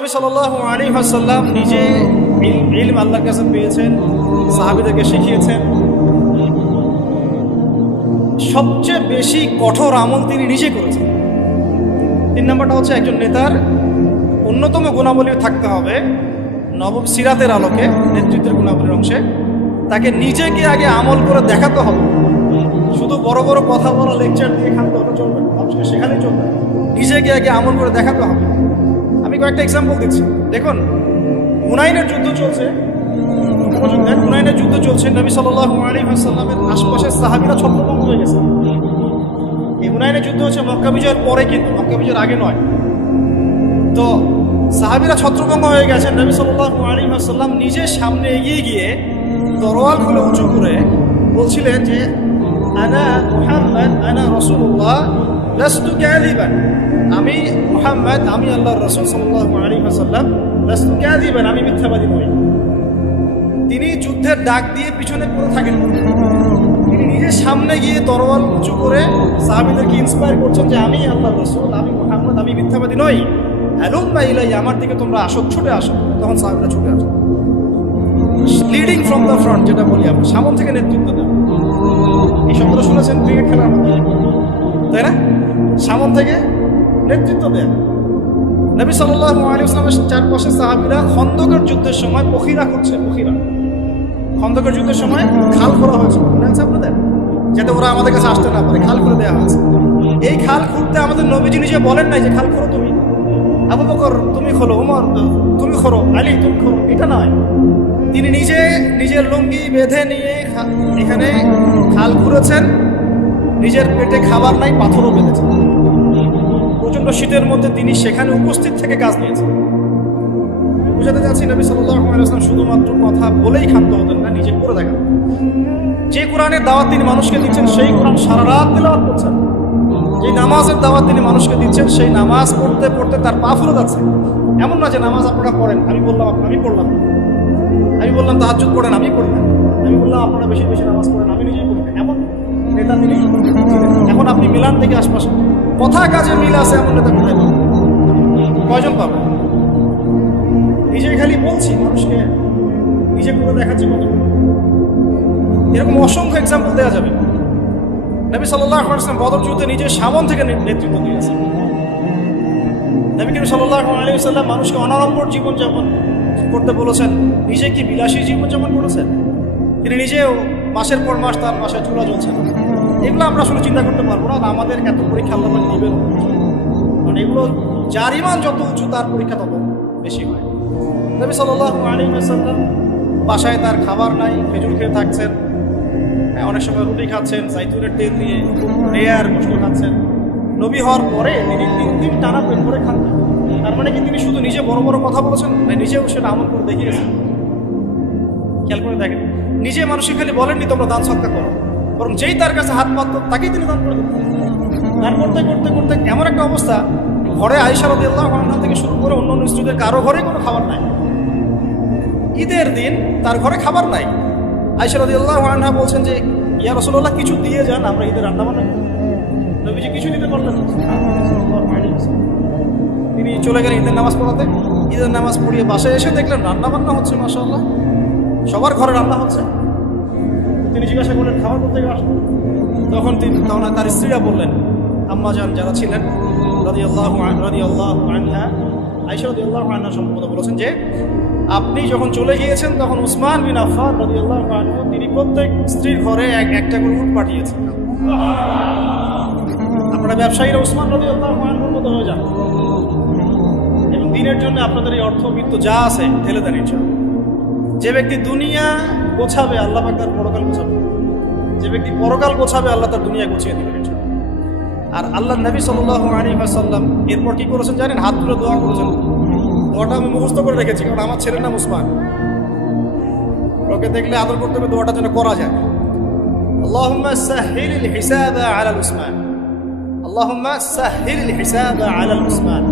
নবী সাল্লাহ আলী হাসাল্লাম নিজে ইলম আল্লাহর কাছে পেয়েছেন, সাহাবিদেরকে শিখিয়েছেন। সবচেয়ে বেশি কঠোর আমল তিনি নিজে করেছেন। তিন নম্বরটা হচ্ছে একজন নেতার অন্যতম গুণাবলী থাকতে হবে, নবম সিরাতের আলোকে, নেতৃত্বের গুণাবলীর অংশে। তাকে নিজেকে আগে আমল করে দেখাতে হবে। শুধু বড় বড় কথা বলা লেকচার দিয়ে খানতে চলবে। মানুষকে চলবে। নিজেকে আগে আমল করে দেখাতে হবে। আমি কয়েকটা এক্সাম্পল দিচ্ছি। দেখুন, হুনাইনের যুদ্ধ চলছে। হুনাইনের যুদ্ধ চলছে, নবী সাল্লাহ আলী আশপাশের সাহাবিরা ছত্রভঙ্গ হয়ে গেছে। এই হুনাইনের যুদ্ধ হচ্ছে মক্কা বিজয়ের পরে কিন্তু, মক্কা বিজয়ের আগে নয়। তো সাহাবিরা ছত্রভঙ্গ হয়ে গেছেন নবী সাল্লাহ আলী সাল্লাম নিজে সামনে এগিয়ে গিয়ে তরোয়াল খুলে উঁচু করে বলছিলেন যে, আনা মুহাম্মদ, আনা রসুল্লাহ লাস্তু কাযিবান। আমি মুহাম্মদ, আমি আল্লাহর রাসূল সাল্লাল্লাহু আলাইহি ওয়াসাল্লাম, লাস্তু কাযিবান, আমি মিথ্যাবাদী নই। তিনি যুদ্ধের ডাক দিয়ে পিছনে পড়ে থাকেন। তিনি নিজে সামনে গিয়ে তরোয়াল উঁচু করে সাহাবিদেরকে ইন্সপায়ার করছেন যে আমি আল্লাহ রসুল, আমি মোহাম্মদ, আমি মিথ্যাবাদী নই। হ্যালুম বা ইলাই আমার দিকে তোমরা আসো, ছুটে আসো। তখন সাহাবিরা ছুটে আসো। লিডিং ফ্রম দ্য ফ্রন্ট যেটা বলি আমরা, সামন থেকে নেতৃত্ব দেওয়া। এই শব্দটা শুনেছেন ক্রিকেট খেলার মধ্যে তাই না? সামন থেকে নেতৃত্ব দেন। নবী সাল্লাহ আলী চারপাশে সাহাবিরা খন্দকের যুদ্ধের সময় পখিরা করছে পখিরা। খন্দকের যুদ্ধের সময় খাল খোলা হয়েছে। মনে আছে আপনাদের? যাতে ওরা আমাদের কাছে আসতে না পারে, খাল খুলে দেওয়া হয়েছে। এই খাল খুলতে আমাদের নবীজি নিজে বলেন নাই যে খাল খোলো তুমি। আবু বকর, তুমি খোলো, উমর, তুমি খোলো, আলী, তুমি খোলো, এটা নয়। তিনি নিজে নিজের লুঙ্গি বেঁধে নিয়ে এখানে খাল খুঁড়েছেন নিজের পেটে খাবার নাই, পাথরও বেঁধেছেন প্রচণ্ড শীতের মধ্যে তিনি সেখানে উপস্থিত থেকে কাজ নিয়েছেন। বুঝাতে চাচ্ছি নবী আলাইহি শুধুমাত্র কথা বলেই ক্ষান্ত হতেন না, নিজে করে দেখান। যে কোরআনের দাওয়াত তিনি মানুষকে দিচ্ছেন, সেই কোরআন সারা রাত তেলাওয়াত করছেন। যে নামাজের দাওয়াত তিনি মানুষকে দিচ্ছেন, সেই নামাজ পড়তে পড়তে তার পা ফুলে যাচ্ছে। এমন না যে নামাজ আপনারা পড়েন, আমি বললাম, আমি পড়লাম আমি বললাম, তাহাজ্জুদ পড়েন, আমি পড়ি না। আমি বললাম, আপনারা বেশি বেশি নামাজ পড়েন, আমি নিজেই পড়ি এমন নেতা তিনি। এখন আপনি মিলান থেকে আশপাশে। কথা কাজে মিল আছে এমন নেতা কোথায় পাবেন? কয়জন পাবেন? নিজে খালি বলছি, মানুষকে নিজে করে দেখাচ্ছি কত। এরকম অসংখ্য এক্সাম্পল দেওয়া যাবে। নবী সাল্লাহ আসলাম বদর যুদ্ধে নিজের সামন থেকে নেতৃত্ব দিয়েছে নবী করিম সাল্লাহ আলী সাল্লাম মানুষকে অনাড়ম্বর জীবনযাপন করতে বলেছেন। নিজে কি বিলাসী জীবনযাপন করেছেন? তিনি নিজেও মাসের পর মাস, তার মাসে চুলা জ্বলছেন এগুলো আমরা আসলে চিন্তা করতে পারব না আমাদের এত পরীক্ষা আল্লাহ পাক কারণ এগুলো যার ইমান যত উঁচু তার পরীক্ষা তত বেশি হয়। নবী সাল্লাম বাসায় তার খাবার নাই খেজুর খেয়ে থাকছেন। হ্যাঁ, অনেক সময় রুটি খাচ্ছেন জাইতুনের তেল দিয়ে রেয়ার গোষ্ঠ খাচ্ছেন। নবী হওয়ার পরে তিনি তিন দিন টানা পেট করে খান তার মানে কি তিনি শুধু নিজে বড় বড় কথা বলেছেন? নিজেও সেটা আমল করে দেখিয়েছেন। খেয়াল করে দেখেন। নিজে মানুষকে খালি বলেননি তোমরা দান সৎকা করো। বরং যেই তার কাছে হাত পাতত, তাকেই তিনি দান করে দান করতে করতে করতে এমন একটা অবস্থা, ঘরে আয়সা রদি আল্লাহ থেকে শুরু করে অন্য অন্য স্ত্রীদের, কারও ঘরে কোনো খাবার নাই। ঈদের দিন তার ঘরে খাবার নাই। আয়সা রদি আল্লাহ আনহা বলছেন যে, ইয়া রসল্লাহ কিছু দিয়ে যান, আমরা ঈদের রান্না বান্না। নবীজি কিছু দিতে পারলেন তিনি চলে গেলেন ঈদের নামাজ পড়াতে। ঈদের নামাজ পড়িয়ে বাসায় এসে দেখলেন রান্না বান্না হচ্ছে মাসাল্লাহ সবার ঘরে রান্না হচ্ছে। তিনি জিজ্ঞাসা করলেন, খাবার কোথেকে আসলো? তখন তিনি তখন তার স্ত্রীরা বললেন, আম্মা যান যারা ছিলেন রাদি আল্লাহ রাদি আল্লাহ আনহা আইসা আল্লাহ সম্ভবত বলেছেন যে, আপনি যখন চলে গিয়েছেন, তখন উসমান বিন আফান রাদি আল্লাহ তিনি প্রত্যেক স্ত্রীর ঘরে এক একটা করে উট পাঠিয়েছেন। আপনারা ব্যবসায়ীরা উসমান রাদি আল্লাহ আনহুর মতো হয়ে যান। এবং দিনের জন্য আপনাদের এই অর্থবিত্ত যা আছে ঢেলে দেন ইনশাআল্লাহ। যে ব্যক্তি দুনিয়া গোছাবে, আল্লাহ পাক তার পরকাল গোছাবে। যে ব্যক্তি পরকাল গোছাবে, আল্লাহ তার দুনিয়া গুছিয়ে ইনশাআল্লাহ। আর আল্লাহ নবী সাল্লাল্লাহু আলাইহি ওয়াসাল্লাম এরপর কি করেছেন জানেন? হাত তুলে দোয়া করেছেন। দোয়াটা আমি মুখস্থ করে রেখেছি, কারণ আমার ছেলের নাম উসমান। ওকে দেখলে আদর করতে হবে, দোয়াটা যেন করা যায়। আল্লাহুম্মা সাহহিল হিসাব আলা উসমান। আল্লাহুম্মা সাহহিল হিসাব আলা উসমান।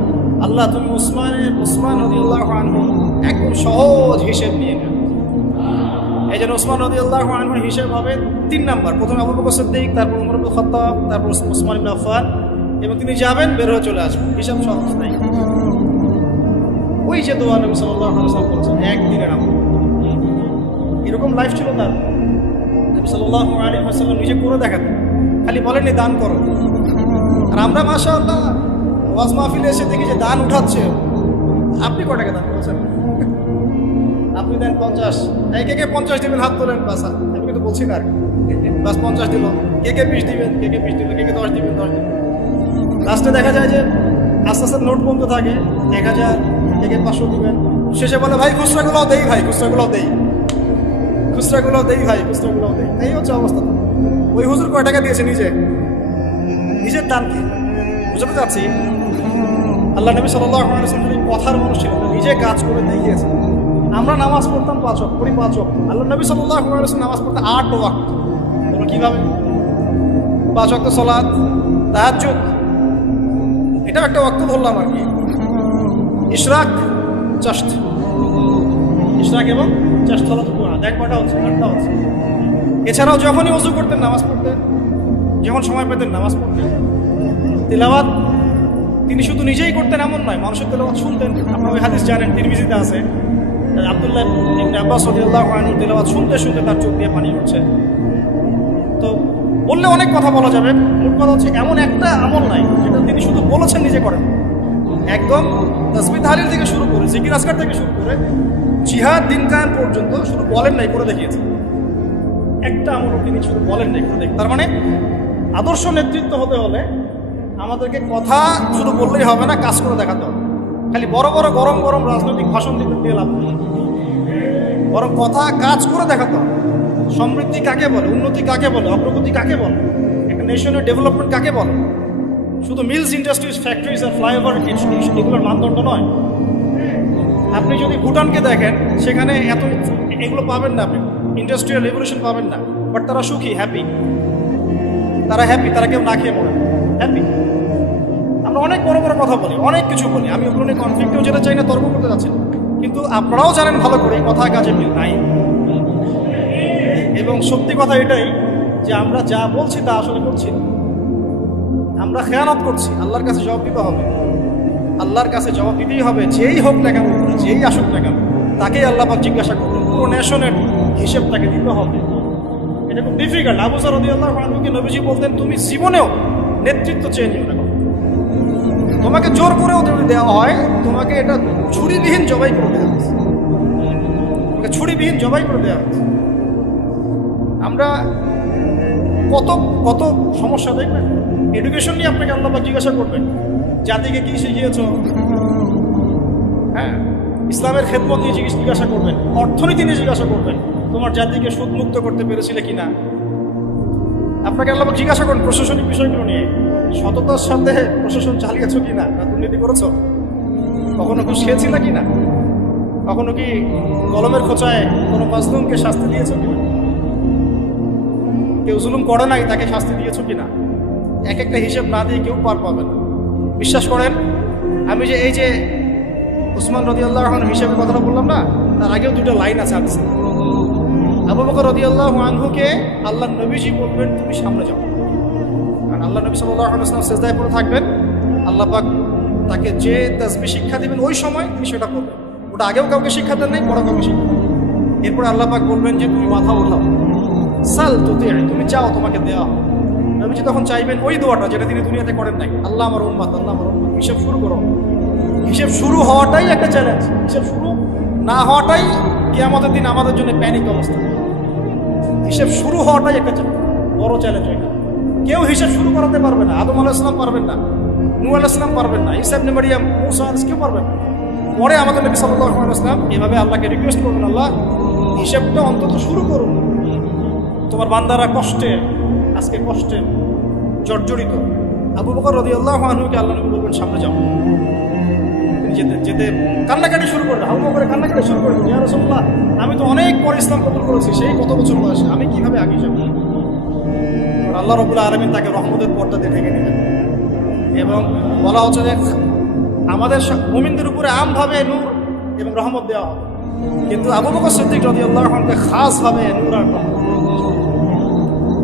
আল্লাহ তুমি উসমানের, উসমান রাদিয়াল্লাহু আনহু, একদম সহজ হিসেব নিয়ে নেন এই জন্য ওসমান নদী আল্লাহ আনহুর হিসেব হবে, তিন নাম্বার। প্রথমে আবু বকর সিদ্দিক, তারপর উমর আব্দুল খাত্তাব, তারপর ওসমান ইবনে আফফান, এবং তিনি যাবেন, বের হয়ে চলে আসবেন। হিসাব সহজ নাই। ওই যে দোয়া নবী সাল্লাল্লাহু আলাইহি ওয়াসাল্লাম বলেছেন, একদিনের আমল। এরকম লাইফ ছিল তার। নবী সাল্লাল্লাহু আলাইহি ওয়াসাল্লাম নিজে করে দেখাতেন। খালি বলেননি, দান করো। আর আমরা, মাশাআল্লাহ, ওয়াজ মাহফিলে এসে দেখি যে দান উঠাচ্ছে। আপনি কয় টাকা দান করেছেন? আপনি দেন পঞ্চাশ। এই কে কে পঞ্চাশ দিবেন, হাত তোলেন, বাস আমি কিন্তু বলছি না। বাস পঞ্চাশ দিল, কে কে বিশ দিবেন, কে কে বিশ দিবেন কে কে দশ দিবেন দশ দিবেন। লাস্টে দেখা যায় যে আস্তে আস্তে নোট বন্ধ থাকে এক হাজার কে কে পাঁচশো দিবেন। শেষে বলে, ভাই, খুচরাগুলোও দেই, ভাই, খুচরাগুলোও দেই। খুচরাগুলোও দেই, ভাই, খুচরাগুলোও দেই। এই হচ্ছে অবস্থা। ওই হুজুর কয় টাকা দিয়েছে নিজে? নিজের দান কি? বুঝতে চাচ্ছি? আল্লাহ নবী সাল্লাহ কথার মানুষ ছিল, নিজে কাজ করে দেখিয়েছে। আমরা নামাজ পড়তাম পাঁচ অক্ট করি পাঁচ অক্ট আল্লাহ নবী সাল্লাহ নামাজ পড়তে আট ওয়াক্ত। বলো কীভাবে? পাঁচ অক্ট সলাদ তাহাজ্জুদ। এটাও একটা ওয়াক্ত ধরলাম আর কি। ইশরাক চাষ্ট ইশরাক এবং চাষ্ট হলো তো দেখ কটা হচ্ছে? আটটা হচ্ছে। এছাড়াও যখনই ওযু করতেন, নামাজ পড়তেন, যখন সময় পেতেন, নামাজ পড়তেন। তেলাওয়াত তিনি শুধু নিজেই করতেন, এমন নয়, মানুষের তেলাওয়াত শুনতেন। আপনার ওই হাদিস জানেন, তিরমিজিতে আছে। আব্দুল্লাহ আব্বাস রাদিয়াল্লাহু আনহু তেলাওয়াত শুনতে শুনতে তার চোখ দিয়ে পানি উঠছে। তো বললে অনেক কথা বলা যাবে, মোট কথা হচ্ছে এমন একটা আমল নাই যেটা তিনি শুধু বলেছেন নিজে করেন। একদম তসবি তাহলিল থেকে শুরু করে, জিকির আসকার থেকে শুরু করে, জিহাদ দিন কায়েম পর্যন্ত শুধু বলেন নাই, করে দেখিয়েছে। একটা আমল তিনি শুধু বলেন নাই, করে দেখ তার মানে আদর্শ নেতৃত্ব হতে হলে আমাদেরকে কথা শুধু বললেই হবে না, কাজ করে দেখাতে হবে। খালি বড় বড় গরম গরম রাজনৈতিক ভাষণ দিতে দিয়ে লাভ। বরং কথা কাজ করে দেখাতে হবে। সমৃদ্ধি কাকে বলে, উন্নতি কাকে বলে, অগ্রগতি কাকে বলে, একটা নেশনের ডেভেলপমেন্ট কাকে বলে? শুধু মিলস ইন্ডাস্ট্রিজ ফ্যাক্টরিজ আর ফ্লাইওভার ইনস্টিটিউশন এগুলোর মানদণ্ড নয়। আপনি যদি ভুটানকে দেখেন, সেখানে এত এগুলো পাবেন না আপনি। ইন্ডাস্ট্রিয়াল রেভলিউশন পাবেন না। বাট তারা সুখী হ্যাপি তারা হ্যাপি তারা কেউ না খেয়ে মরে। হ্যাপি আমরা অনেক বড় বড় কথা বলি, অনেক কিছু বলি। আমি ওগুলো নিয়ে কনফ্লিক্টেও যেতে চাই না, তর্ক করতে যাচ্ছি কিন্তু আপনারাও জানেন ভালো করে, কথা কাজে মিল নাই। এবং সত্যি কথা এটাই যে আমরা যা বলছি তা আসলে করছি আমরা খেয়ানত করছি, আল্লাহর কাছে জবাব দিতে হবে। আল্লাহর কাছে জবাব দিতেই হবে, যেই হোক না কেন যেই আসুক না কেন, তাকেই আল্লাহ পাক জিজ্ঞাসা করবেন। পুরো নেশনের হিসেব তাকে দিতে হবে। এটা খুব ডিফিকাল্ট আবুজার রদি আল্লাহ নবীজি বলতেন, তুমি জীবনেও নেতৃত্ব চেয়ে নিও না। তোমাকে জোর করেও যদি দেওয়া হয়, তোমাকে এটা ছুরিবিহীন জবাই করে দেওয়া হচ্ছে ছুরিবিহীন জবাই করে দেওয়া হচ্ছে আমরা কত কত সমস্যা, দেখবেন? এডুকেশন নিয়ে আপনাকে আল্লাহ জিজ্ঞাসা করবেন, জাতিকে কি শিখিয়েছ? হ্যাঁ ইসলামের খেদমত নিয়ে জিজ্ঞাসা করবেন, অর্থনীতি নিয়ে জিজ্ঞাসা করবেন, তোমার জাতিকে সুদমুক্ত করতে পেরেছিলে কিনা? আপনাকে আল্লাহ জিজ্ঞাসা করেন, প্রশাসনিক বিষয়গুলো নিয়ে। সততার সাথে প্রশাসন চালিয়েছো কিনা না? দুর্নীতি করেছ? কখনো ঘুষ খেয়েছিলে কিনা কখনো কি কলমের খোঁচায় কোনো মাজলুমকে শাস্তি দিয়েছ কিনা কেউ জুলুম করে নাই, তাকে শাস্তি দিয়েছ কিনা এক একটা হিসেব না দিয়ে কেউ পার পাবে না। বিশ্বাস করেন, আমি যে এই যে উসমান রদি আল্লাহ হিসেবে কথাটা বললাম না, তার আগেও দুটো লাইন আছে হাদিসে। আবু বকর রদি আল্লাহ আনহুকে আল্লাহ নবীজি বলবেন, তুমি সামনে যাও। কারণ আল্লাহ নবী সাল্লাহ আসলাম সেজদায় পড়ে থাকবেন। আল্লাহ পাক তাকে যে তাসবি শিক্ষা দিবেন ওই সময় তিনি সেটা করবেন। ওটা আগেও কাউকে শিক্ষা দেন নাই পরে কাউকে শিক্ষা। এরপর আল্লাহ পাক বলবেন যে, তুমি মাথা ওঠাও সাল তুতে তুমি চাও তোমাকে দেওয়া হবে নবীজি তখন চাইবেন ওই দোয়াটা যেটা তিনি দুনিয়াতে করেন নাই। আল্লাহ আমার উম্মাত, আল্লাহ আমার উম্মাত, হিসেব শুরু করো। হিসেব শুরু হওয়াটাই একটা চ্যালেঞ্জ হিসেব শুরু না হওয়াটাই কেয়ামতের দিন আমাদের জন্য প্যানিক অবস্থা। হিসেব শুরু হওয়াটাই একটা বড় চ্যালেঞ্জ এটা। কেউ হিসেব শুরু করাতে পারবে না। আদম আলাহিসাম পারবেন না। নু আলাহিসাম পারবেন না। ইসাব নেমারিয়াম মুসা কেউ পারবেন না। পরে আমাদের নবী সাল্লাহ আলাইসলাম এভাবে আল্লাহকে রিকোয়েস্ট করবেন, আল্লাহ, হিসেবটা অন্তত শুরু করুন। তোমার বান্দারা কষ্টে, আজকে কষ্টে জর্জরিত। আবু বকর রদি আল্লাহ আনহুকে আল্লাহ নবী বলবেন, সামনে যাও। যেতে যেতে কান্নাকাটি শুরু করলেন আবু করে কান্নাকাটি শুরু করলেন ইয়া রাসূলুল্লাহ, আমি তো অনেক পর ইসলাম কবুল করেছি, সেই কত বছর বয়সে, আমি কীভাবে আগে যাব? আল্লাহ রবুল্লা আলমিন তাকে রহমতের পর্দা দিয়ে ঢেকে নিলেন এবং বলা হচ্ছে যে, আমাদের মুমিনদের উপরে আমভাবে নূর এবং রহমত দেওয়া হবে। কিন্তু আবু বকর সিদ্দিক রদি আল্লাহকে খাসভাবে নূর আর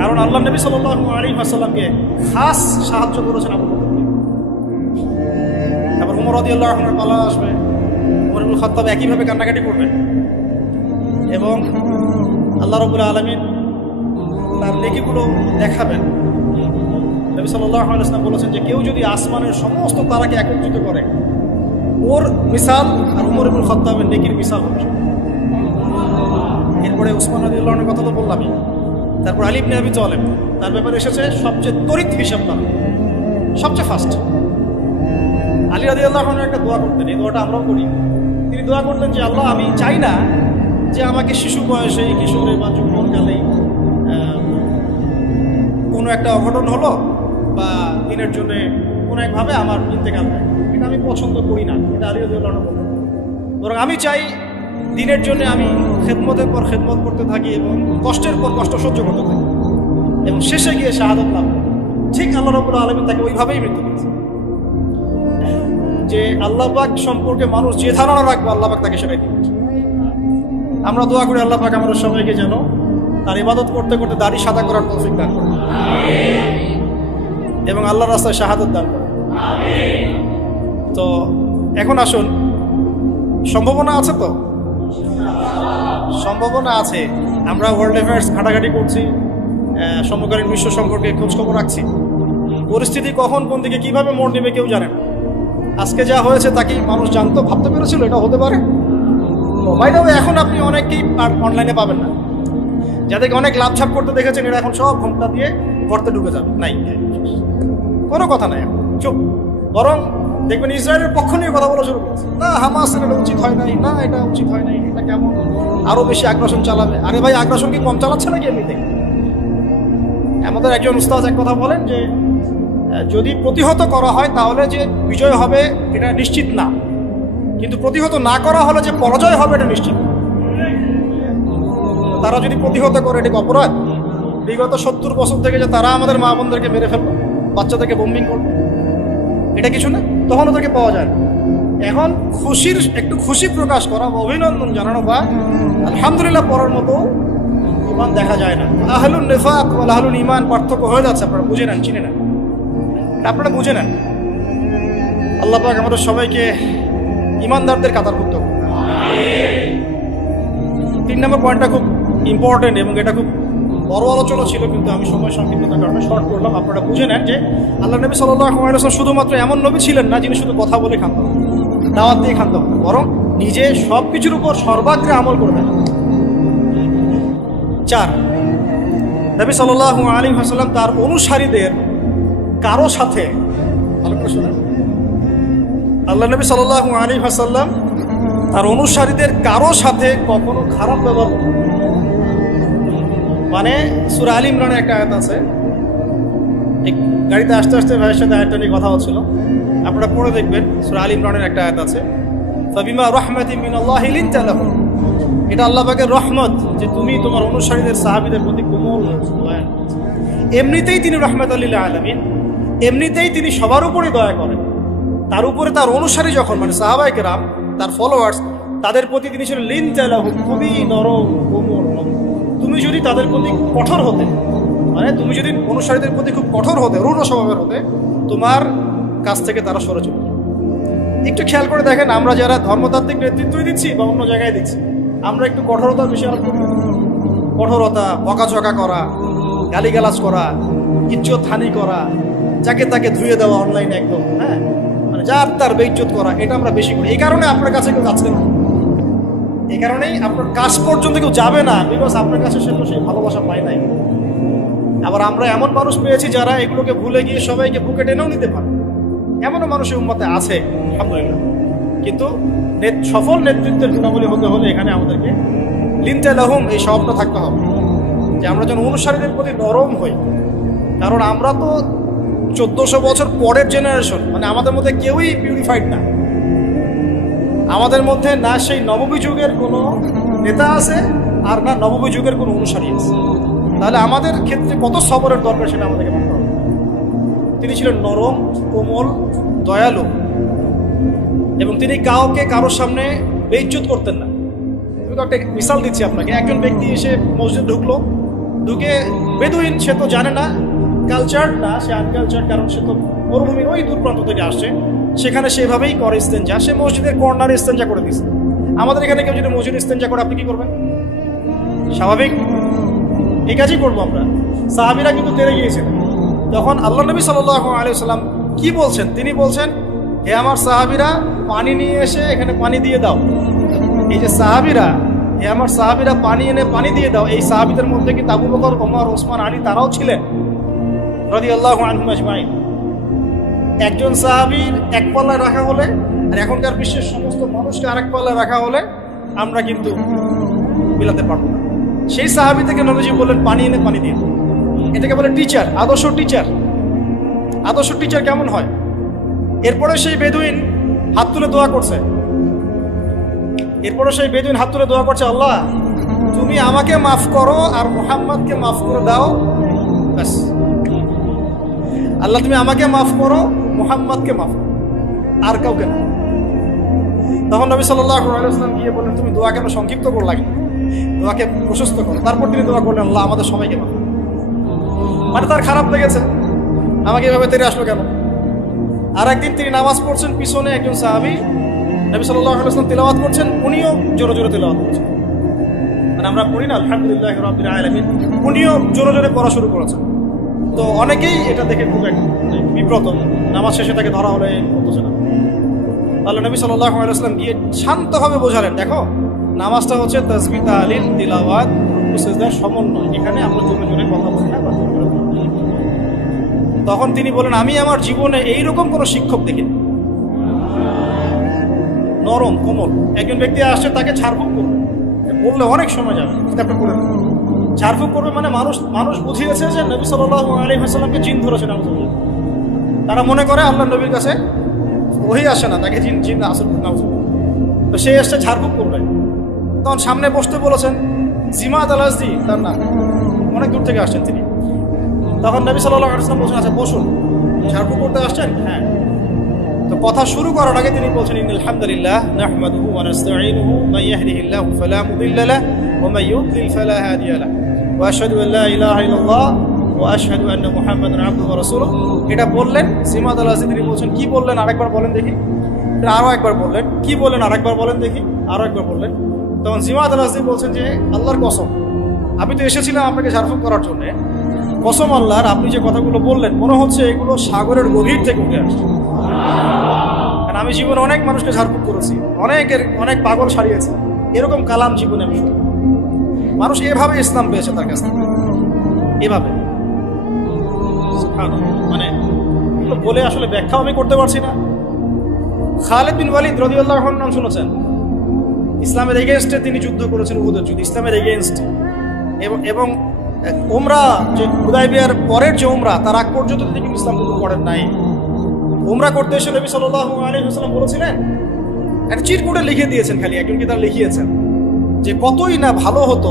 কারণ আল্লাহ নবী সাল্লাহ আলী আসাল্লামকে খাস সাহায্য করেছেন আবু তারপর উমর রদি আল্লাহ পালা আসবে। উমরুল খত্তাব একইভাবে কান্নাকাটি করবেন এবং আল্লাহ রবুল আলমিন তার নেকিগুলো দেখাবেন। নবী সাল্লাহ ইসলাম বলেছেন যে, কেউ যদি আসমানের সমস্ত তারাকে একত্রিত করে, ওর মিসাল আর উমর ইবুল খত্তাবের নেকির মিসাল হবে। এরপরে উসমান আলী আল্লাহনের কথা তো বললামই। তারপর আলিব নেবি চলেন তার ব্যাপারে এসেছে সবচেয়ে তরিত হিসাব সবচেয়ে ফার্স্ট আলী আদি আল্লাহ একটা দোয়া করতেন এই দোয়াটা আমরাও করি। তিনি দোয়া করতেন যে আল্লাহ আমি চাই না যে আমাকে শিশু বয়সে কিশোরে বা আহ, কোনো একটা অঘটন হলো বা দিনের জন্য কোনো একভাবে আমার ইন্তেকাল হয়। এটা আমি পছন্দ করি না। এটা আলী আদি আল্লাহ বলতেন বরং আমি চাই দিনের জন্য আমি খেদমতের পর খেদমত করতে থাকি এবং কষ্টের পর কষ্ট সহ্য করতে থাকি। এবং শেষে গিয়ে শাহাদত লাভ। ঠিক আল্লাহ রবুল্লা আলমিন তাকে ওইভাবেই মৃত্যু দিয়েছে যে আল্লাহবাক সম্পর্কে মানুষ যে ধারণা রাখবে আল্লাহবাক তাকে সেটাই দিয়েছে আমরা দোয়া করি আল্লাহ পাক আমাদের সবাইকে যেন তার ইবাদত করতে করতে দাড়ি সাদা করার তৌফিক দান করে এবং আল্লাহর রাস্তায় শাহাদত দান করে তো এখন আসুন। সম্ভাবনা আছে তো? সম্ভাবনা আছে। আমরা ওয়ার্ল্ড অ্যাফেয়ার্স ঘাটাঘাটি করছি। সমকালীন বিশ্ব সম্পর্কে খোঁজখবর রাখছি। পরিস্থিতি কখন, কোন দিকে, কীভাবে মোড় নেবে কেউ জানে না। আজকে যা হয়েছে তা কি মানুষ জানতো, ভাবতে পেরেছিল? এটা হতে পারে। বাইরে এখন আপনি অনেককেই অনলাইনে পাবেন না। যাদেরকে অনেক লাভঝাপ করতে দেখেছেন, এরা এখন সব ঘণ্টা দিয়ে গর্তে ঢুকে যাবে। নাই। কোনো কথা নাই এখন। চুপ। বরং দেখবেন ইসরায়েলের পক্ষ নিয়ে কথা বলা শুরু করেছে। না, হামাস এটা উচিত হয় নাই, না, এটা উচিত হয় নাই, এটা কেমন? আরও বেশি আগ্রাসন চালাবে। আরে ভাই, আগ্রাসন কি কম চালাচ্ছে নাকি এমনিতে আমাদের একজন উস্তাদ এক কথা বলেন যে যদি প্রতিহত করা হয়, তাহলে যে বিজয় হবে, এটা নিশ্চিত না। কিন্তু প্রতিহত না করা হলে যে পরাজয় হবে, এটা নিশ্চিত তারা যদি প্রতিহত করে, এটা অপরাধ? বিগত সত্তর বছর থেকে যে তারা আমাদের মা বোনদেরকে মেরে ফেলল, বাচ্চাদেরকে বোম্বিং করল, এটা কিছু না? তখন ওদেরকে পাওয়া যায় এখন খুশির, একটু খুশি প্রকাশ করা বা অভিনন্দন জানানো বা আলহামদুলিল্লাহ পড়ার মতো ইমান দেখা যায় না। আহলুন নেফাক আহলুল ইমান পার্থক্য হয়ে যাচ্ছে, আপনারা বুঝে নেন, চিনে নেন। আপনারা বুঝে নেন। আল্লাহ পাক আমাদের সবাইকে ইমানদারদের কাতারভুক্ত করুন। তিন নম্বর পয়েন্টটা খুব ইম্পর্টেন্ট এবং এটা খুব বড় আলোচনা ছিল, কিন্তু আমি সময় সংক্ষিপ্ততার কারণে শর্ট করলাম। আপনারা বুঝে নেন যে আল্লাহ নবী সাল্লাহ শুধুমাত্র এমন নবী ছিলেন না, যিনি শুধু কথা বলে খান্ত দাওয়াত দিয়ে খান্ত বরং নিজে সব কিছুর উপর সর্বাগ্রে আমল করবেন চার, নবী সাল্লাহ আলী হাসাল্লাম তার অনুসারীদের কারও সাথে। আল্লাহ নবী সাল্লাহ আলী হাসাল্লাম তার অনুসারীদের কারও সাথে কখনো খারাপ ব্যবহার মানে সুরা আলী ইমরানের একটা আয়াত আছে। গাড়িতে আস্তে আস্তে ভাইয়ের সাথে আয়াতটা নিয়ে কথা হচ্ছিল। আপনারা পড়ে দেখবেন সুরা আলী ইমরানের একটা আয়াত আছে। ফাবিমা রহমাতি লিনতা লাহুম। এটা আল্লাহ পাকের রহমত যে তুমি তোমার অনুসারীদের সাহাবীদের প্রতি কোমল। এমনিতেই তিনি রহমত আল্লিল্লাহ আলমিন এমনিতেই তিনি সবার উপরে দয়া করেন। তার উপরে তার অনুসারী যখন মানে সাহাবাইকে রাম তার ফলোয়ার্স তাদের প্রতি তিনি ছিলেন লিন চালাহু খুবই নরম কোমল তুমি যদি তাদের প্রতি কঠোর হতে মানে তুমি যদি অনুসারীদের প্রতি খুব কঠোর হতে, রূঢ় স্বভাবের হতে, তোমার কাছ থেকে তারা সরে চলে একটু খেয়াল করে দেখেন, আমরা যারা ধর্মতাত্ত্বিক নেতৃত্বই দিচ্ছি বা অন্য জায়গায় দিচ্ছি, আমরা একটু কঠোরতার বিষয়ে আরও করি। কঠোরতা, বকাঝকা করা, গালিগালাজ করা ইজ্জত হানি করা যাকে তাকে ধুয়ে দেওয়া অনলাইনে একদম হ্যাঁ? মানে যার তার বেইজ্জত করা, এটা আমরা বেশি করি। এই কারণে আপনার কাছে কেউ যাচ্ছে না। এই কারণেই আপনার কাজ পর্যন্ত কেউ যাবে না বিকজ আপনার কাছে সে তো সেই ভালোবাসা পায় নাই। আবার আমরা এমন মানুষ পেয়েছি যারা এগুলোকে ভুলে গিয়ে সবাইকে বুকে টেনেও নিতে পারে। এমনও মানুষের উন্মতে আছে, আলহামদুলিল্লাহ। কিন্তু নেত- সফল নেতৃত্বের গুণাবলী হতে হলে এখানে আমাদেরকে লিনতে লাহুম এই স্বভাবটা থাকতে হবে। যে আমরা যেন অনুসারীদের প্রতি নরম হই। কারণ আমরা তো চোদ্দশো বছর পরের জেনারেশন মানে আমাদের মধ্যে কেউই পিউরিফাইড না। আমাদের মধ্যে না সেই নবমী যুগের কোনো নেতা আছে, আর না নবমী যুগের কোনো অনুসারী আছে। তাহলে আমাদের ক্ষেত্রে কত সবরের দরকার সেটা আমাদেরকে হবে। তিনি ছিলেন নরম, কোমল, দয়ালু, এবং তিনি কাউকে কারোর সামনে বেইজ্জত করতেন না। আমি তো একটা মিসাল দিচ্ছি আপনাকে। একজন ব্যক্তি এসে মসজিদ ঢুকলো, ঢুকে বেদুইন, সে তো জানে না কালচার না, সে আনকালচার কারণ সে তো মরুভূমির ওই দূর প্রান্ত থেকে আসছে। সেখানে সেভাবেই করে ইস্তেঞ্জা। সে মসজিদের কর্নারে ইস্তেঞ্জা করে দিয়েছে। আমাদের এখানে কেউ যদি মসজিদ ইস্তেঞ্জা করে, আপনি কি করবেন? স্বাভাবিক? এই কাজই করব আমরা। সাহাবিরা কিন্তু তেরে গিয়েছেন তখন আল্লাহ নবী সাল্লাহ আলিয়াল্লাম কি বলছেন? তিনি বলছেন, হে আমার সাহাবিরা, পানি নিয়ে এসে এখানে পানি দিয়ে দাও। এই যে সাহাবিরা, হে আমার সাহাবিরা, পানি এনে পানি দিয়ে দাও। এই সাহাবিদের মধ্যে কি তাবু বকর, ওমর, ওসমান, আলী তারাও ছিলেন। একজন সাহাবির এক পাল্লায় রাখা হলে আর এখনকার বিশ্বের সমস্ত মানুষকে আরেক পাল্লায় রাখা হলে আমরা কিন্তু মিলাতে পারব না। সেই সাহাবি থেকে নবীজি বললেন, পানি এনে পানি দিয়ে এটাকে বলে টিচার, আদর্শ টিচার। আদর্শ টিচার কেমন হয়? এরপরে সেই বেদুইন হাত তুলে দোয়া করছে। এরপরে সেই বেদুইন হাত তুলে দোয়া করছে, আল্লাহ, তুমি আমাকে মাফ করো আর মোহাম্মদকে মাফ করে দাও। ব্যাস। আল্লাহ, তুমি আমাকে মাফ করো, মোহাম্মদকে মাফ করো। আর কাউকে না। তখন নবী সাল্লাম গিয়ে বললেন, তুমি দোয়া কেন সংক্ষিপ্ত করো লাগে দোয়াকে প্রশস্ত করো। তারপর তিনি দোয়া করলেন, আল্লাহ, আমাদের সবাইকে মাফ মানে তার খারাপ লেগেছে। আমাকে এভাবে তেরে আসলো কেন? আর একদিন তিনি নামাজ পড়ছেন, পিছনে একজন সাহাবি নবী সাল্লাম তেলাওয়াত করছেন, উনিও জোরে জোরে তেলাওয়াত করছেন। মানে আমরা পড়ি না, আলহামদুলিল্লাহ উনিও জোরে জোরে পড়া শুরু করেছেন। তো অনেকেই এটা দেখে খুব এক বিব্রত, নামাজ শেষে তাকে ধরা হলে করতেছে না। আল্লাহ নবী সাল্লাহ আলাইসলাম গিয়ে শান্তভাবে বোঝালেন, দেখো, নামাজটা হচ্ছে তসবি তালিল তিলাওয়াত সেজদার সমন্বয়। এখানে আমরা জোরে কথা বলি না। তখন তিনি বলেন, আমি আমার জীবনে এইরকম কোনো শিক্ষক দেখিনি। নরম, কোমল। একজন ব্যক্তি আসছে, তাকে করবে। বললে অনেক সময় যাবে, কিতাবটা। ঝাড়ফুঁক করবে মানে মানুষ মানুষ বুঝিয়েছে যে নবী সাল্লাহ আলী হাসালামকে জিন ধরেছে না তারা মনে করে আল্লাহ নবীর কাছে ওহি আসে না, তাকে জিন জিন আসল। তো সে এসছে ঝাড়ফুঁক করবে। তখন সামনে বসতে বলেছেন, জিমাত আলাসদি তার নাম। অনেক দূর থেকে আসছেন তিনি। তখন নবী সাল্লাহ আসলাম বলছেন আচ্ছা বসুন। ঝাড়ফুঁক করতে আসছেন? হ্যাঁ। তো কথা শুরু করার আগে তিনি বলছেন ইন আলহামদুলিল্লাহ নাহমাদুহু ওয়া নাস্তাঈনুহু, মান ইয়াহদিহিল্লাহু ফালা মুদিল্লা লাহু ওয়া ইউদ্লিল ফালা হাদিয়া লাহু। ওয়া আশহাদু আন লা ইলাহা ইল্লাল্লাহ ওয়া আশহাদু আন্না মুহাম্মাদান আবদুহু ওয়া রাসূলুহু। এটা বললেন সিমাদ আল তিনি বলছেন, কি বললেন? আরেকবার বলেন দেখি। আরও একবার বললেন, কি বললেন? আরেকবার বলেন দেখি। আরও একবার বললেন। তখন জিমাদ আল বলছেন যে, আল্লাহর কসম, আমি তো এসেছিলাম আপনাকে ঝাড়ফুঁক করার জন্য। কসম আল্লাহর, আপনি যে কথাগুলো বললেন, মনে হচ্ছে এগুলো সাগরের গভীর থেকে উঠে আসছে। কারণ আমি জীবনে অনেক মানুষকে ঝাড়ফুঁক করেছি, অনেকের, অনেক পাগল সারিয়েছি। এরকম কালাম জীবনে আমি শুনি। মানুষ এভাবে ইসলাম পেয়েছে তার কাছ থেকে। এভাবে। মানে বলে আসলে ব্যাখ্যাও আমি করতে পারছি না। খালেদ বিন ওয়ালিদ রদিউল্লাহ নাম শুনেছেন? ইসলামের এগেনস্টে তিনি যুদ্ধ করেছেন উহুদের যুদ্ধ। ইসলামের এগেনস্টে এবং ওমরা যে হুদাইবিয়ার পরের যে ওমরা তার আগ পর্যন্ত তিনি কিন্তু ইসলাম কবুল করেন নাই। ওমরা করতে এসে নবী সাল্লাহ আলী হাসলাম বলেছিলেন, একটা চিরকুটে লিখে দিয়েছেন খালি একজন কি তার লিখিয়েছেন। যে কতই না ভালো হতো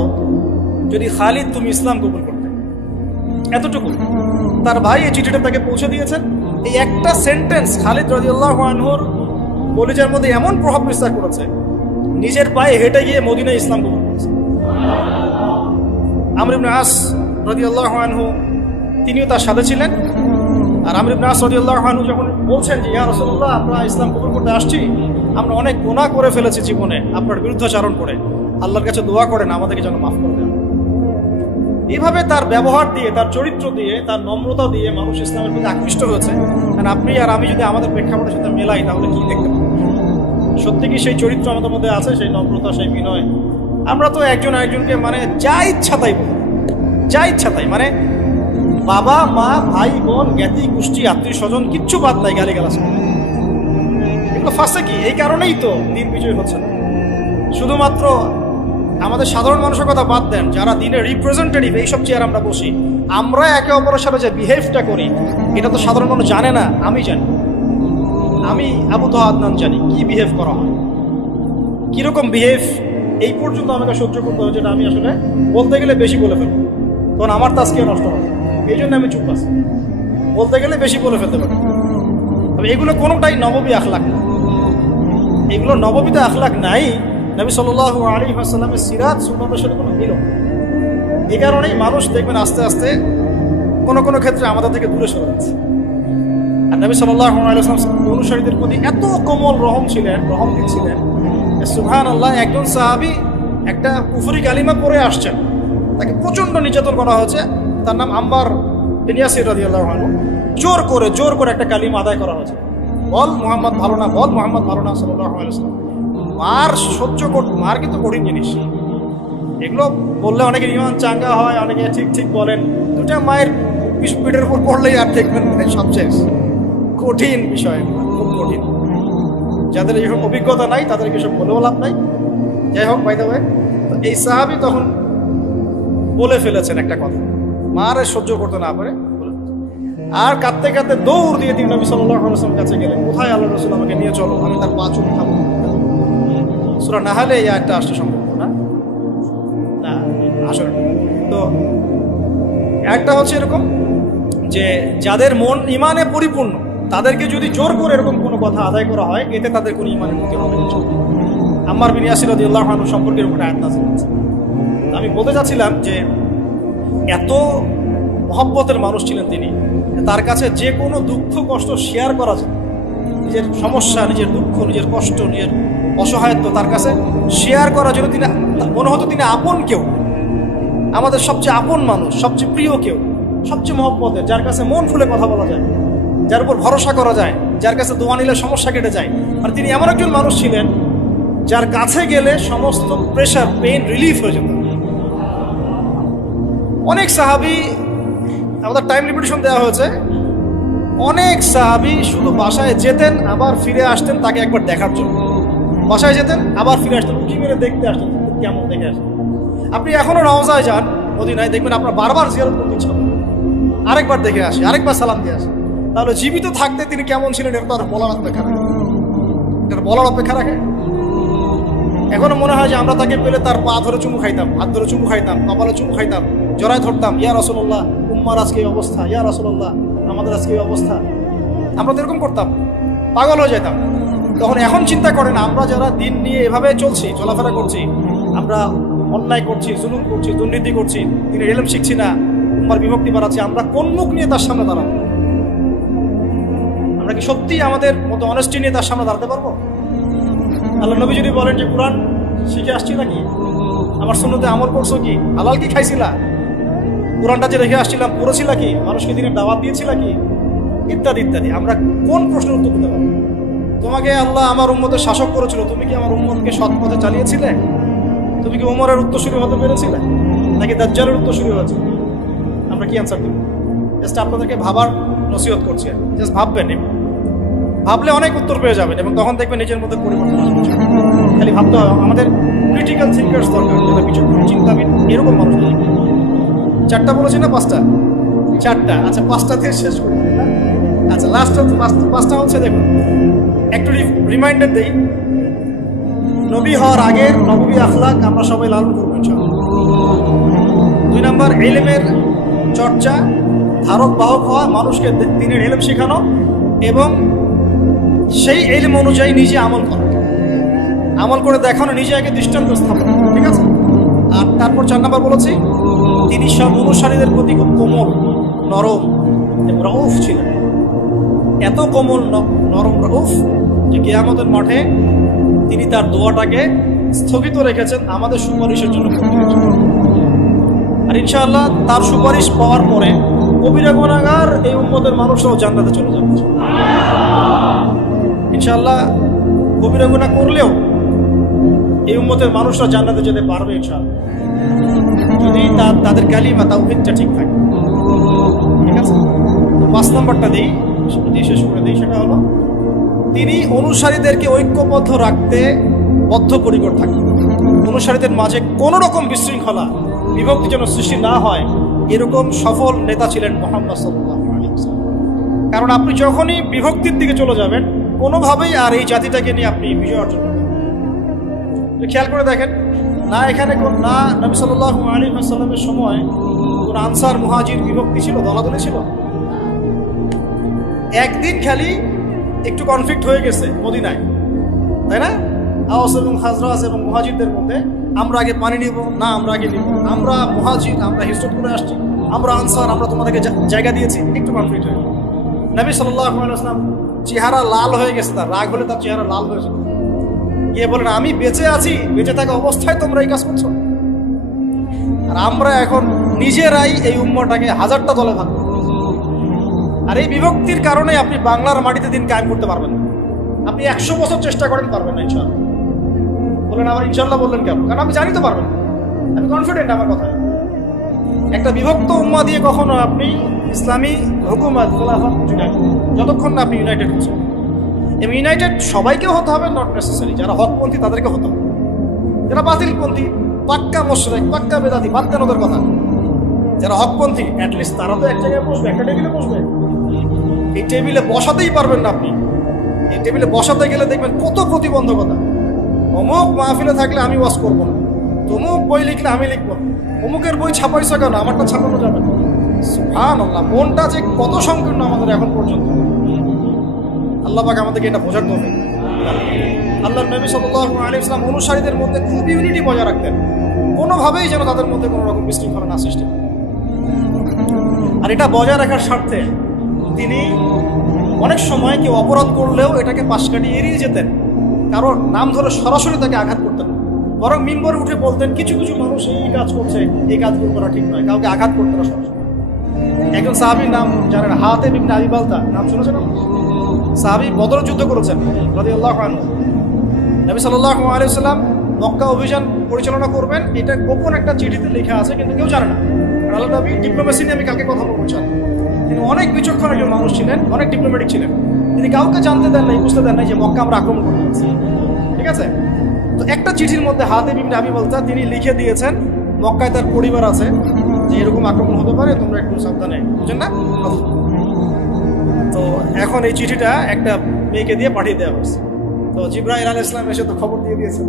যদি খালিদ তুমি ইসলাম কবুল করতে। এতটুকু। তার ভাই এই চিঠিটা তাকে পৌঁছে দিয়েছেন। এই একটা সেন্টেন্স খালিদ রাজিউল্লাহ আনহুর কলিজার মধ্যে এমন প্রভাব বিস্তার করেছে, নিজের পায়ে হেঁটে গিয়ে মদিনায় ইসলাম কবুল করেছে। আমর ইবনে আস রাদিয়াল্লাহু আনহু, তিনিও তার সাথে ছিলেন। আর আমর ইবনে আস রাদিয়াল্লাহু আনহু যখন বলছেন যে, ইয়া রাসূলুল্লাহ, আমরা ইসলাম কবুল করতে আসছি। আমরা অনেক গুনাহ করে ফেলেছি জীবনে, আপনার বিরুদ্ধাচারণ করে। আল্লাহর কাছে দোয়া করেন, আমাদেরকে যেন মাফ করে দেন। এইভাবে তার ব্যবহার দিয়ে, তার চরিত্র দিয়ে, তার নম্রতা দিয়ে মানুষ ইসলামের প্রতি আকৃষ্ট হয়েছে। কারণ আপনি আর আমি যদি আমাদের প্রেক্ষাপটের সাথে মেলাই, তাহলে কি দেখতে পাবো? সত্যি কি সেই চরিত্র আমাদের মধ্যে আছে, সেই নম্রতা, সেই বিনয়? আমরা তো একজন একজনকে মানে যা ইচ্ছা তাই বলি। যা ইচ্ছা তাই মানে বাবা, মা, ভাই, বোন, জ্ঞাতি, গোষ্ঠী, আত্মীয়, স্বজন, কিচ্ছু বাদ নাই গালি গালাস এগুলো ফাঁসে কি? এই কারণেই তো দিন বিজয় হচ্ছে না। শুধুমাত্র আমাদের সাধারণ মানুষের কথা বাদ দেন, যারা দিনের রিপ্রেজেন্টেটিভ এইসব চেয়ার আমরা বসি। আমরা একে অপরের সাথে যে বিহেভটা করি, এটা তো সাধারণ মানুষ জানে না, আমি জানি। আমি আবু তো আদনান জানি, কি বিহেভ করা হয়। কীরকম বিহেভ এই পর্যন্ত আমাকে সহ্য করতে হয় যেটা আমি আসলে বলতে গেলে বেশি বলে ফেলব। তখন আমার তাজকে নষ্ট হবে। এই জন্য আমি চুপ আছি। বলতে গেলে বেশি বলে ফেলতে পারি। তবে এগুলো কোনোটাই নববী আখলাক না। এগুলো নববীতে আখলাক নাই নবী সাল্লাহ আলী আসাল্লামের সিরাত সুন্নতের সাথে কোনো মিল নেই। এই কারণেই মানুষ দেখবেন আস্তে আস্তে কোনো কোনো ক্ষেত্রে আমাদের থেকে দূরে সরে যাচ্ছে। আর নবী সাল্লাহ অনুসারীদের প্রতি এত কোমল রহম ছিলেন রহম ছিলেন সুহান আল্লাহ একজন সাহাবি একটা কুফরি কালিমা পরে আসছেন। তাকে প্রচণ্ড নির্যাতন করা হয়েছে। তার নাম আম্বার বিনিয়াসির রাজি জোর করে জোর করে একটা কালিমা আদায় করা হয়েছে। বল মোহাম্মদ ভালো না, বল মোহাম্মদ ভালো না সাল্লাহ আলাইসাল্লাম মার সহ্য কর মার কিন্তু কঠিন জিনিস। এগুলো বললে অনেকে ইমান চাঙ্গা হয়, অনেকে ঠিক ঠিক বলেন। দুটা মায়ের পিঠ- পিঠের উপর পড়লেই আর দেখবেন সব শেষ। কঠিন বিষয়, খুব কঠিন। যাদের এইসব অভিজ্ঞতা নাই, তাদেরকে সব বলেও লাভ নাই। যাই হোক বাইদা ভাই তো এই সাহাবি তখন বলে ফেলেছেন একটা কথা। মার সহ্য করতে না পারে আর কাঁদতে কাঁদতে দৌড় দিয়ে তিনি নবী সাল্লাহ আলাইসলামের কাছে গেলেন। কোথায় আল্লাহ রসুল আমাকে নিয়ে চলো, আমি তার পা চুপ খাব। সুরা না হলে এই একটা আসতে সম্ভব না। না, আসলে তো একটা হচ্ছে এরকম যে যাদের মন ইমানে পরিপূর্ণ, তাদেরকে যদি জোর করে এরকম কোনো কথা আদায় করা হয়, এতে তাদের কোনো ইমানের ক্ষতি হবে না আমার বিন ইয়াসির রাদিয়াল্লাহু আনহু সম্পর্কে এরকম আয়াত হয়েছে। আমি বলতে চাচ্ছিলাম যে এত মহব্বতের মানুষ ছিলেন তিনি তার কাছে যে কোনো দুঃখ কষ্ট শেয়ার করা যায়। নিজের সমস্যা, নিজের দুঃখ, নিজের কষ্ট, নিজের অসহায়ত্ব তার কাছে শেয়ার করার জন্য তিনি মনে হতো তিনি আপন কেউ। আমাদের সবচেয়ে আপন মানুষ, সবচেয়ে প্রিয় কেউ, সবচেয়ে মহব্বতের, যার কাছে মন ফুলে কথা বলা যায়, যার উপর ভরসা করা যায়, যার কাছে দোয়া নিলে সমস্যা কেটে যায়। আর তিনি এমন একজন মানুষ ছিলেন যার কাছে গেলে সমস্ত প্রেশার পেইন রিলিফ হয়ে যেত। অনেক সাহাবি, আমাদের টাইম লিমিটেশন দেওয়া হয়েছে, অনেক সাহাবি শুধু বাসায় যেতেন, আবার ফিরে আসতেন তাকে একবার দেখার জন্য। বাসায় যেতেন, আবার ফিরে আসতেন। উঁকি মেরে দেখতে আসতেন, কেমন দেখে আসতেন। আপনি এখনও রওজায় যান মদিনায়, দেখবেন আপনার বারবার জিয়ারত করতে ইচ্ছা। আরেকবার দেখে আসি, আরেকবার সালাম দিয়ে আসে। তাহলে জীবিত থাকতে তিনি কেমন ছিলেন এটা তো আর বলার অপেক্ষা রাখে। এটা বলার অপেক্ষা রাখে। এখনও মনে হয় যে আমরা তাকে পেলে তার পা ধরে চুমু খাইতাম, হাত ধরে চুমু খাইতাম, কপালে চুমু খাইতাম, জড়ায় ধরতাম, ইয়া রসল্লাহ উম্মার আজকে এই অবস্থা, ইয়া রসল্লাহ আমাদের আজকে এই অবস্থা। আমরা তো এরকম করতাম, পাগল হয়ে যেতাম তখন এখন চিন্তা করেন, আমরা যারা দিন নিয়ে এভাবে চলছি, চলাফেরা করছি, আমরা অন্যায় করছি, জুলুম করছি, দুর্নীতি করছি তিনি এলম শিখছি না, উম্মার বিভক্তি বাড়াচ্ছি, আমরা কোন মুখ নিয়ে তার সামনে দাঁড়াবো? আমরা কি সত্যি আমাদের মতো অনেস্টি নিয়ে তার সামনে দাঁড়াতে পারব? আল্লাহ নবী যদি বলেন যে, কোরআন শিখে আসছি নাকি? আমার শুনতে আমল করছ কি? হালাল কি খাইছিলা? কোরআনটা যে রেখে আসছিলাম পড়েছিলা কি? মানুষকে দিনের দাওয়াত দিয়েছিলা কি? ইত্যাদি ইত্যাদি। আমরা কোন প্রশ্নের উত্তর দিতে পারব? তোমাকে আল্লাহ আমার উম্মতের শাসক করেছিল। তুমি কি আমার উম্মতকে সৎ পথে চালিয়েছিলে? তুমি কি উমরের উত্তরসূরি হতে পেরেছিলে? নাকি দাজ্জালের উত্তরসূরি হয়েছে? আমরা কি অ্যান্সার দেব? জাস্ট আপনাদেরকে ভাবার নসিহত করছি আর জাস্ট ভাববেন। ভাবলে অনেক উত্তর পেয়ে যাবেন এবং তখন দেখবেন নিজের মধ্যে পরিবর্তন আসবে। খালি ভাবতে হবে, আমাদের ক্রিটিক্যাল থিঙ্কার্স দরকার, যারা বিচক্ষণ চিন্তাবিদ, এরকম মানুষ। চারটা বলেছি না পাঁচটা? চারটা। আচ্ছা পাঁচটা দিয়ে শেষ করি। আচ্ছা লাস্ট পাঁচটা হচ্ছে দেখুন। একটু রিমাইন্ডার দেই। নবী হওয়ার আগের নবী আখলাক আমরা সবাই লালন করব। দুই নম্বর, এলেমের চর্চা, ধারক বাহক হওয়া, মানুষকে দিনের এলেম শেখানো এবং সেই এলেম অনুযায়ী নিজে আমল করা। আমল করে দেখানো, নিজে আগে দৃষ্টান্ত স্থাপন ঠিক আছে? আর তারপর চার নম্বর বলেছি, তিনি সব অনুসারীদের প্রতি খুব কোমল, নরম রউফ ছিলেন। এত কোমল নরম, রউফ। যে কেয়ামতের মাঠে তিনি তার দোয়াটাকে স্থগিত রেখেছেন, আমাদের সুপারিশের জন্য আর ইনশাআল্লাহ তার সুপারিশ পাওয়ার পরে কবিরা গুণাগার এই উম্মতের মানুষরাও জান্নাতে চলে যাবে। ইনশাআল্লাহ কবিরা গুণা করলেও এই উম্মতের মানুষরা জান্নাতে যেতে পারবে ইনশাআল্লাহ। যদি তাদের কালিমা, তাওহীদটা ঠিক থাকে। ঠিক আছে? পাঁচ নম্বরটা দিই শেষ করে দিই, সেটা হলো তিনি অনুসারীদেরকে ঐক্যবদ্ধ রাখতে বদ্ধপরিকর থাকতেন। অনুসারীদের মাঝে কোনো রকম বিশৃঙ্খলা, বিভক্তি যেন সৃষ্টি না হয়, এরকম সফল নেতা ছিলেন মোহাম্মদ সাল্লাল্লাহু কারণ আপনি যখনই বিভক্তির দিকে চলে যাবেন, কোনোভাবেই আর এই জাতিটাকে নিয়ে আপনি বিজয় অর্জন করবেন খেয়াল করে দেখেন, না এখানে কোন না নবী সাল্লাল্লাহু আলাইহি ওয়াসাল্লামের সময় কোন আনসার, মুহাজির বিভক্তি ছিল, দলাদলি ছিল? একদিন খালি একটু কনফ্লিক্ট হয়ে গেছে মদিনায়, তাই না আওয়াস এবং হাজরাস এবং মহাজিদদের মধ্যে আমরা আগে পানি নিব, না আমরা আগে নিব আমরা মুহাজির, আমরা হিস্টোট করে আসছি, আমরা আনসার, আমরা তোমাদেরকে জায়গা দিয়েছি, একটু কনফ্লিক্ট হয়ে। নবী সাল্লাম চেহারা লাল হয়ে গেছে, তার রাগ হলে তার চেহারা লাল হয়েছে গিয়ে বলেন, আমি বেঁচে আছি, বেঁচে থাকা অবস্থায় তোমরা এই কাজ করছ আর আমরা এখন নিজেরাই এই উম্মটাকে হাজারটা দলে ভাগ। আর এই বিভক্তির কারণে আপনি বাংলার মাটিতে দিন কায়েম করতে পারবেন না। আপনি একশো বছর চেষ্টা করেন, পারবেন না ইনশাল্লাহ বললেন আবার ইনশাল্লাহ বললেন কেন? কারণ আমি জানি তো পারবেন। আমি কনফিডেন্ট আমার কথায়। একটা বিভক্ত উম্মা দিয়ে কখনো আপনি ইসলামী হুকুমত যতক্ষণ না আপনি ইউনাইটেড হচ্ছেন। এবং ইউনাইটেড সবাইকেও হতে হবে নট নেসেসারি যারা হকপন্থী, তাদেরকে হতে হবে। যারা বাতিলপন্থী, পাক্কা মোশরেক, পাক্কা বেদাতি, বাদ দেন ওদের কথা। যারা হকপন্থী অ্যাটলিস্ট তারা তো এক জায়গায় বসবে, একটা টেবিলে বসবে। এই টেবিলে বসাতেই পারবেন না আপনি। এই টেবিলে বসাতে গেলে দেখবেন কত প্রতিবন্ধকতা। অমুক মাহফিলে থাকলে আমি ওয়াজ করব না। তমুক বই লিখলে আমি লিখব। অমুকের বই ছাপাইছো কেন? আমারটা ছাপানো যাবে না। আল্লাহ মনটা যে কত সংকীর্ণ আমাদের এখন পর্যন্ত। আল্লাহ পাক আমাদেরকে এটা বোঝার হবে আল্লাহ নবী সাল্লাল্লাহু আলাইহি ইসলাম অনুসারীদের মধ্যে খুব ইউনিটি বজায় রাখতেন। কোনোভাবেই যেন তাদের মধ্যে কোনো রকম বিশৃঙ্খলা না সৃষ্টি আর এটা বজায় রাখার স্বার্থে তিনি অনেক সময় কেউ অপরাধ করলেও এটাকে পাশ কাটিয়ে এড়িয়ে যেতেন। কারণ নাম ধরে সরাসরি তাকে আঘাত করতেন। বরং মিম্বরে উঠে বলতেন, কিছু কিছু মানুষ এই কাজ করছে, এই কাজগুলো করা ঠিক নয়, কাউকে আঘাত করতে না সরাসরি। একজন সাহাবির নাম জানেন হাতে বিন আবি বালতা। নাম শুনেছেন সাহাবি বদর যুদ্ধ করেছেন আনহু। নবী সাল্লাল্লাহু আলাইহি সাল্লাম মক্কা অভিযান পরিচালনা করবেন। এটা গোপন একটা চিঠিতে লেখা আছে, কিন্তু কেউ জানে না। আল্লাহ নবী ডিপ্লোমেসি নিয়ে আমি কাকে কথা বলব তিনি অনেক বিচক্ষণ একজন মানুষ ছিলেন, অনেক ডিপ্লোম্যাটিক ছিলেন। তিনি কাউকে জানতে দেন নাই, বুঝতে দেন নাই যে মক্কা আমরা আক্রমণ করতে যাচ্ছি। ঠিক আছে? তো একটা চিঠির মধ্যে হাতে বিমটা আমি বলতা, তিনি লিখে দিয়েছেন, মক্কায় তার পরিবার আছে, যে এরকম আক্রমণ হতে পারে, তোমরা একটু সাবধানে। বুঝেন না? তো এখন এই চিঠিটা একটা মেয়েকে দিয়ে পাঠিয়ে দেওয়া হয়েছে। তো জিব্রাহিম আল ইসলাম এসে তো খবর দিয়ে দিয়েছেন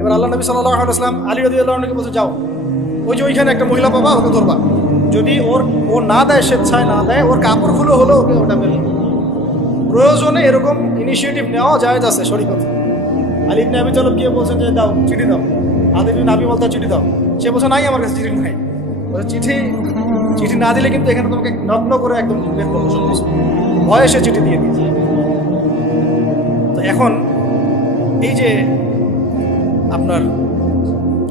এবার আল্লাহ নবী সাল্লাহ আলাইসলাম আলী রদি আল্লাহকে বলছে, যাও। ওই যে ওইখানে একটা মহিলা পাবা ওকে ধরবা। যদি ওর, ও না দেয় স্বেচ্ছায় না দেয়, ওর কাপড় খুলে হলো ওকে ওটা বের প্রয়োজনে এরকম ইনিশিয়েটিভ নেওয়া যায় আছে সরি কথা আলী ইবনে গিয়ে বলছেন যে, দাও, চিঠি দাও। আদি আবি বলতে চিঠি দাও। সে বলছে, নাই আমার কাছে চিঠি নাই। চিঠি চিঠি না দিলে কিন্তু এখানে তোমাকে নগ্ন করে একদম বের করব ভয়ে সে চিঠি দিয়ে দিয়েছে। তো এখন এই যে আপনার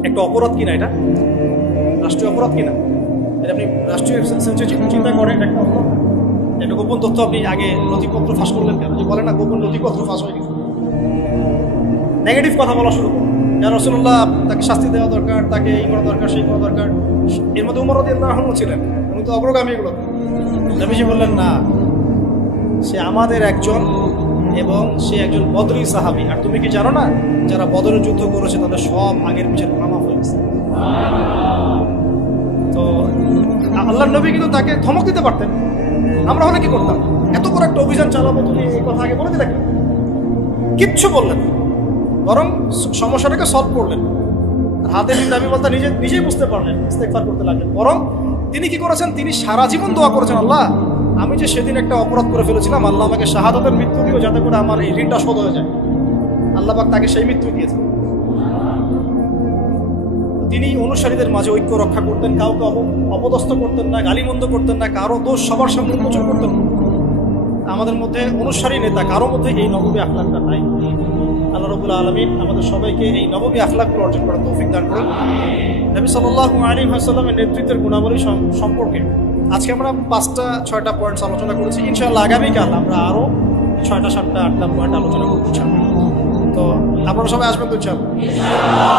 একটা অপরাধ কিনা এটা? রাষ্ট্রীয় অপরাধ কিনা? এটা আপনি রাষ্ট্রীয় চিন্তা করেন, একটা একটা গোপন তথ্য আপনি আগে নথিপত্র ফাঁস করলেন কেন? যে বলে না, গোপন নথিপত্র ফাঁস হয়ে গেছে। নেগেটিভ কথা বলা শুরু করুন। রসুল্লাহ তাকে শাস্তি দেওয়া দরকার, তাকে এই করা দরকার, সেই করা দরকার, এর মধ্যে উমর রাহন ছিলেন। উনি তো অগ্রগামী এগুলো। নবীজি বললেন, না, সে আমাদের একজন এবং সে একজন বদরি সাহাবি। আর তুমি কি জানো না, যারা বদরের যুদ্ধ করেছে, তাদের সব আগের পিছের নামা হয়ে গেছে? আল্লাহ নবী কিন্তু তাকে ধমক দিতে পারতেন। আমরা হলে কি করতাম? এত বড় একটা অভিযান চালাবো তুমি এই কথা আগে বলে দিলে কিচ্ছু বললেন বরং সমস্যাটাকে সলভ করলেন। হাতে দিন দাবি বলতে নিজে নিজেই বুঝতে পারলেন ইস্তেকফার করতে লাগলেন। বরং তিনি কি করেছেন? তিনি সারা জীবন দোয়া করেছেন, আল্লাহ, আমি যে সেদিন একটা অপরাধ করে ফেলেছিলাম, আল্লাহ আমাকে শাহাদতের মৃত্যু দিও যাতে করে আমার এই ঋণটা শোধ হয়ে যায়। আল্লাহ তাকে সেই মৃত্যু দিয়েছেন। তিনি অনুসারীদের মাঝে ঐক্য রক্ষা করতেন, কাউকে অপ- অপদস্থ করতেন না, গালিমন্দ করতেন না, কারও দোষ সবার সামনে উন্মোচন করতেন আমাদের মধ্যে অনুসারী নেতা কারও মধ্যে এই নবমী আখলাকটা নাই। আল্লাহ রবুল আলমিন আমাদের সবাইকে এই নবমী আখলাকগুলো অর্জন করার তৌফিক দান করুন। নবী সাল্লাহ আলী হাসাল্লামের নেতৃত্বের গুণাবলী সম- সম্পর্কে আজকে আমরা পাঁচটা, ছয়টা পয়েন্টস আলোচনা করেছি। ইনশাআল্লাহ আগামীকাল আমরা আরও ছয়টা, সাতটা, আটটা পয়েন্ট আলোচনা চাই তো আপনারা সবাই আসবেন তো, ইনশাআল্লাহ।